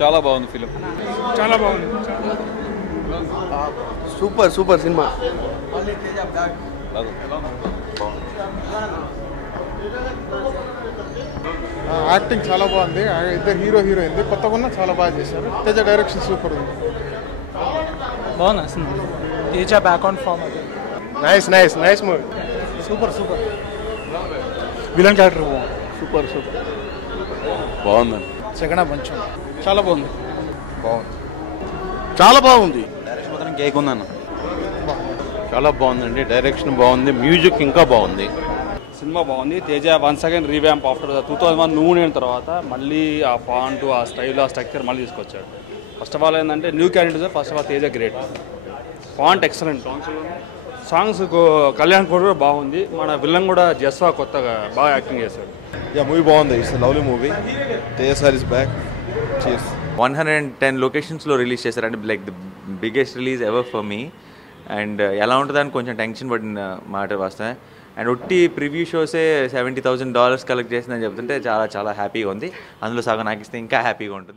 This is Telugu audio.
చాలా బాగుంది ఫిలిం. చాలా బాగుంది. Super super cinema. యాక్టింగ్ చాలా బాగుంది. ఇద్దరు హీరోయిన్ కొత్తగా ఉన్న చాలా బాగా చేశారు. తేజ డైరెక్షన్ సూపర్ ఉంది. బాగుంది సినిమా. తేజ బ్యాక్ ఆన్ ఫామ్ అది. Nice movie. Super villain character super బాగుందండి. సెకండ్ హాఫ్ కొంచెం చాలా బాగుంది. చాలా బాగుంది. డైరెక్షన్ మాత్రం కేక్ ఉందన్న. చాలా బాగుందండి. డైరెక్షన్ బాగుంది, మ్యూజిక్ ఇంకా బాగుంది. సినిమా బాగుంది. Teja once again revamp after 2001 నువ్వు తర్వాత మళ్ళీ ఆ ఫాంట్, ఆ స్టైల్, ఆ స్ట్రక్చర్ మళ్ళీ తీసుకొచ్చాడు. ఫస్ట్ ఆఫ్ ఆల్ ఏంటంటే new candidate. First of all Teja great. Font excellent. Songs Kalyan కూడా బాగుంది. మన విలన్ కూడా జస్వా కొత్తగా బాగా యాక్టింగ్ చేశాడు. మూవీ బాగుంది. It's lovely movie. Teja sir is back. Cheers. 110 లొకేషన్స్లో రిలీజ్ చేశారంటే like the biggest release ever for me. And ఎలా ఉంటుందని కొంచెం టెన్షన్ పడిన మాట వస్తాయి. అండ్ ఒట్టి ప్రివ్యూ షోసే $70,000 కలెక్ట్ చేసిందని చెప్తుంటే చాలా చాలా హ్యాపీగా ఉంది. అందులో సగం నాకు ఇస్తే ఇంకా హ్యాపీగా ఉంటుంది.